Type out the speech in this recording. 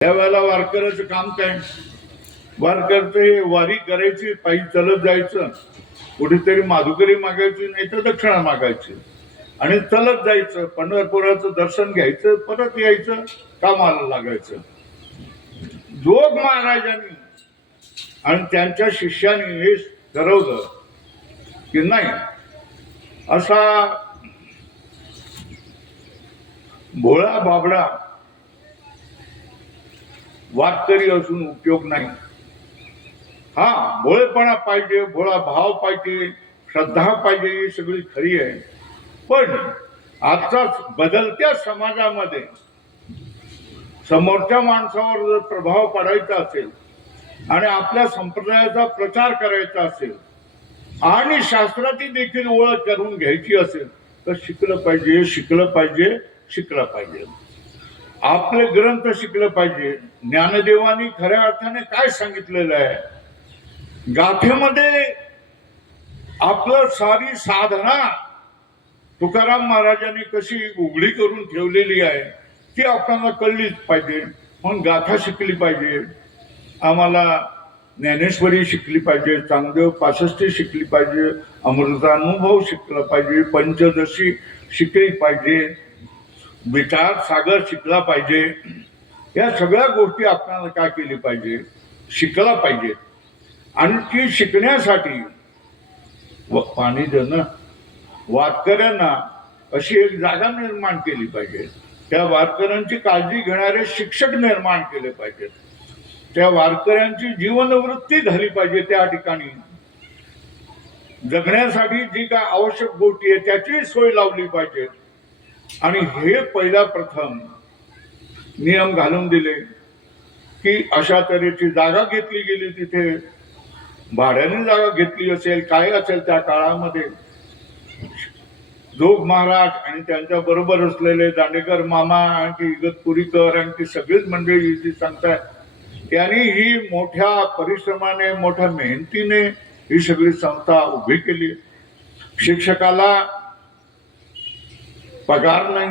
त्यावेळेला वारकऱ्याचं काम काय? वारकरचं हे वारी करायची पायी चलत जायचं. कुठेतरी माधुकरी मागायची नाही तर दक्षिणा मागायची. आणि चलत जायचं पंढरपुराचं दर्शन घ्यायचं परत यायचं कामाला लागायचं. जोग महाराजांनी आणि त्यांच्या शिष्याने हे ठरवलं की नाही असा भोळा बाबडा वाटकरी असून उपयोग नाही हा भोळेपणा पाहिजे भोळा भाव पाहिजे श्रद्धा पाहिजे ही सगळी खरी आहे पण आजचा बदलत्या समाजामध्ये समोरच्या माणसावर जर प्रभाव पडायचा असेल आणि आपल्या संप्रदायाचा प्रचार करायचा असेल आणि शास्त्राची देखील ओळख करून घ्यायची असेल तर शिकलं पाहिजे शिकलं पाहिजे शिकलं पाहिजे आपले ग्रंथ शिकलं पाहिजे. ज्ञानदेवानी खऱ्या अर्थाने काय सांगितलेलं आहे? गाथेमध्ये आपलं सारी साधना तुकाराम महाराजांनी कशी उघडी करून ठेवलेली आहे ती आपल्याला कळलीच पाहिजे. म्हणून गाथा शिकली पाहिजे. आम्हाला ज्ञानेश्वरी शिकली पाहिजे चांगदेव पासष्टी शिकली पाहिजे अमृतानुभव शिकला पाहिजे पंचदशी शिकली पाहिजे. विचार सागर शिकला पाहिजे. या सगळ्या गोष्टी आपल्याला काय केली पाहिजे? शिकला पाहिजे. आणि ती शिकण्यासाठी व पाणी देणं वारकऱ्यांना अशी एक जागा निर्माण केली पाहिजे. त्या वारकऱ्यांची काळजी घेणारे शिक्षक निर्माण केले पाहिजेत त्या वारकऱ्यांची जीवनवृत्ती झाली पाहिजे त्या ठिकाणी. जगण्यासाठी जी काय आवश्यक गोष्टी आहे त्याची सोय लावली पाहिजे. आणि हे पहिला प्रथम नियम घालून दिले की अशा तऱ्हेची जागा घेतली गेली तिथे. भाड्याने जागा घेतली असेल काय असेल त्या काळामध्ये? जोग महाराज आणि त्यांच्या बरोबर असलेले दांडेकर मामा आणखी इगतपुरीकर आणखी सगळीच मंडळी जी सांगताय त्यांनी ही मोठ्या परिश्रमाने मोठ्या मेहनतीने ही सगळी संस्था उभी केली. शिक्षकाला पगार नाही